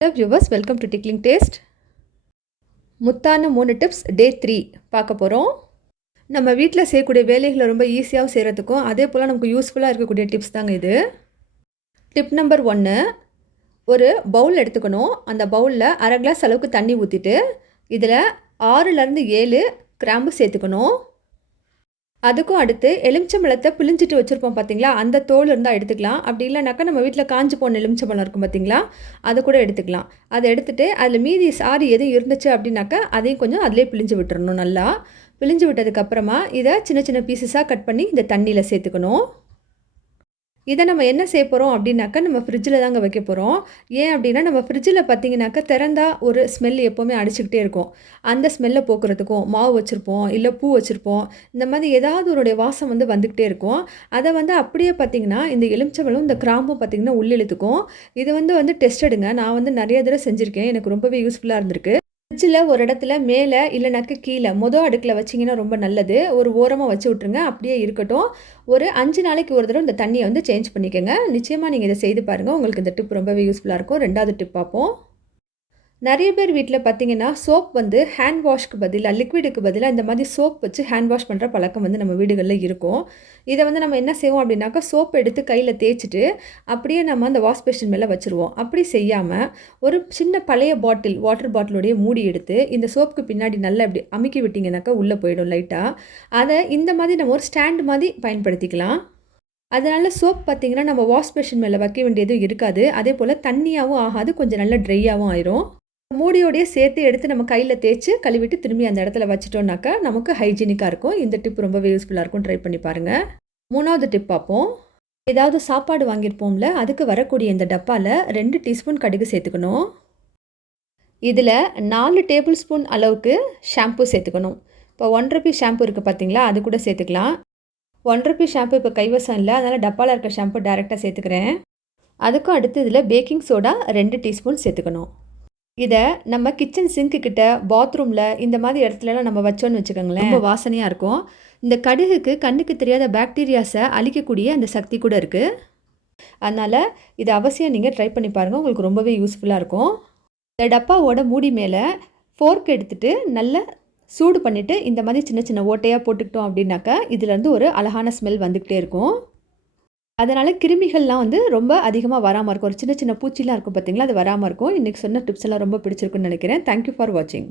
Hello viewers, welcome to tickling taste. முத்தான 3 tips டே 3 பார்க்க போகிறோம். நம்ம வீட்டில் செய்யக்கூடிய வேலைகளை ரொம்ப ஈஸியாகவும் செய்கிறதுக்கும் அதே போல் நமக்கு யூஸ்ஃபுல்லாக இருக்கக்கூடிய டிப்ஸ் தாங்க இது. டிப் நம்பர் 1, ஒரு பவுல் எடுத்துக்கணும். அந்த பவுலில் அரை கிளாஸ் அளவுக்கு தண்ணி ஊற்றிட்டு இதில் 6லேருந்து 7 கிராம்பு சேர்த்துக்கணும். அதுக்கும் அடுத்து எலுமிச்சம்பழத்தை பிழிஞ்சிட்டு வச்சுருப்போம் பார்த்தீங்களா, அந்த தோல் இருந்தால் எடுத்துக்கலாம். அப்படி இல்லைனாக்கா நம்ம வீட்டில் காஞ்சி போன எலுமிச்சம்பழம் இருக்கும் பார்த்தீங்களா, அதை கூட எடுத்துக்கலாம். அதை எடுத்துகிட்டு அதில் மீதி சாறு எதுவும் இருந்துச்சு அப்படின்னாக்கா அதையும் கொஞ்சம் அதிலே பிழிஞ்சு விட்டுறணும். நல்லா பிழிஞ்சு விட்டதுக்கப்புறமா இதை சின்ன சின்ன பீசஸாக கட் பண்ணி இந்த தண்ணியில் சேர்த்துக்கணும். இதை நம்ம என்ன செய்ய போகிறோம் அப்படின்னாக்கா நம்ம ஃப்ரிட்ஜில் தாங்க வைக்க போகிறோம். ஏன் அப்படின்னா நம்ம ஃப்ரிட்ஜில் பார்த்திங்கனாக்கா திறந்தா ஒரு ஸ்மெல் எப்போவுமே அடிச்சுக்கிட்டே இருக்கும். அந்த ஸ்மெல்லை போக்குறதுக்கும் மாவு வச்சுருப்போம், இல்லை பூ வச்சுருப்போம், இந்த மாதிரி ஏதாவது ஒரு வாசம் வந்துக்கிட்டே இருக்கும். அதை அப்படியே பார்த்திங்கன்னா இந்த எலுமிச்சம்பழம் இந்த கிராம்பும் பார்த்திங்கன்னா உள்ளிழுத்துக்கும். இது டெஸ்டடுங்க. நான் நிறைய தடவை செஞ்சுருக்கேன். எனக்கு ரொம்பவே யூஸ்ஃபுல்லாக இருந்திருக்கு. ஃப்ரிட்ஜில் ஒரு இடத்துல மேலே இல்லைனாக்க கீழே அடுக்கில் வச்சிங்கன்னா ரொம்ப நல்லது. ஒரு ஓரமாக வச்சு விட்ருங்க, அப்படியே இருக்கட்டும். ஒரு 5 நாளைக்கு ஒரு தடவை இந்த தண்ணியை சேஞ்ச் பண்ணிக்கோங்க. நிச்சயமாக நீங்கள் இதை செய்து பாருங்கள். உங்களுக்கு இந்த டிப் ரொம்பவே யூஸ்ஃபுல்லாக இருக்கும். 2வது டிப் பார்ப்போம். நிறைய பேர் வீட்டில் பார்த்தீங்கன்னா சோப் ஹேண்ட் வாஷ்க்கு பதிலாக லிக்விடுக்கு பதிலாக இந்த மாதிரி சோப் வச்சு ஹேண்ட் வாஷ் பண்ணுற பழக்கம் நம்ம வீடுகளில் இருக்கும். இதை நம்ம என்ன செய்வோம் அப்படின்னாக்கா சோப் எடுத்து கையில் தேய்ச்சிட்டு அப்படியே நம்ம அந்த வாஷ் பேஷன் மேலே வச்சுருவோம். அப்படி செய்யாமல் ஒரு சின்ன பழைய வாட்டர் பாட்டிலோடைய மூடி எடுத்து இந்த சோப்புக்கு பின்னாடி நல்லா இப்படி அமுக்கி விட்டிங்கனாக்கா உள்ளே போயிடும் லைட்டாக. அதை இந்த மாதிரி நம்ம ஒரு ஸ்டாண்ட் மாதிரி பயன்படுத்திக்கலாம். அதனால் சோப் பார்த்திங்கன்னா நம்ம வாஷ் பேஷன் மேலே வைக்க வேண்டியதும் இருக்காது. அதே போல் தண்ணியாகவும் ஆகாது, கொஞ்சம் நல்லா ட்ரையாகவும் ஆயிரும். மூடியோடையே சேர்த்து எடுத்து நம்ம கையில் தேய்ச்சி கழுவிட்டு திரும்பி அந்த இடத்துல வச்சிட்டோம்னாக்கா நமக்கு ஹைஜீனிக்காக இருக்கும். இந்த டிப் ரொம்பவே யூஸ்ஃபுல்லாக இருக்கும். ட்ரை பண்ணி பாருங்கள். 3வது டிப் பார்ப்போம். ஏதாவது சாப்பாடு வாங்கியிருப்போம்ல, அதுக்கு வரக்கூடிய இந்த டப்பாவில் 2 டீஸ்பூன் கடுகு சேர்த்துக்கணும். இதில் 4 டேபிள் ஸ்பூன் அளவுக்கு ஷாம்பு சேர்த்துக்கணும். இப்போ 1 ரூபி ஷாம்பு இருக்குது பார்த்தீங்களா, அது கூட சேர்த்துக்கலாம். 1 ரூபி ஷாம்பு இப்போ கைவசம் இல்லை, அதனால் டப்பாவில் இருக்க ஷாம்பு டைரெக்டாக சேர்த்துக்கிறேன். அதுக்கும் அடுத்து இதில் பேக்கிங் சோடா 2 டீஸ்பூன் சேர்த்துக்கணும். இதை நம்ம கிச்சன் சிங்க்கு கிட்ட, பாத்ரூமில் இந்த மாதிரி இடத்துலலாம் நம்ம வச்சோன்னு வச்சுக்கோங்களேன், ரொம்ப வாசனையாக இருக்கும். இந்த கடுகுக்கு கண்ணுக்கு தெரியாத பாக்டீரியாஸை அழிக்கக்கூடிய அந்த சக்தி கூட இருக்குது. அதனால் இதை அவசியம் நீங்கள் ட்ரை பண்ணி பாருங்கள். உங்களுக்கு ரொம்பவே யூஸ்ஃபுல்லாக இருக்கும். இந்த டப்பாவோட மூடி மேலே ஃபோர்க் எடுத்துகிட்டு நல்லா சூடு பண்ணிவிட்டு இந்த மாதிரி சின்ன சின்ன ஓட்டையாக போட்டுக்கிட்டோம் அப்படின்னாக்கா இதுலேருந்து ஒரு அழகான ஸ்மெல் வந்துக்கிட்டே இருக்கும். அதனால் கிருமிகள்லாம் ரொம்ப அதிகமாக வராமல் இருக்கும். ஒரு சின்ன சின்ன பூச்சிலாம் இருக்கும் பார்த்தீங்களா, அது வராமல் இருக்கும். இன்றைக்கி சொன்ன டிப்ஸ் எல்லாம் ரொம்ப பிடிச்சிருக்குன்னு நினைக்கிறேன். தேங்க்யூ ஃபார் வாட்சிங்.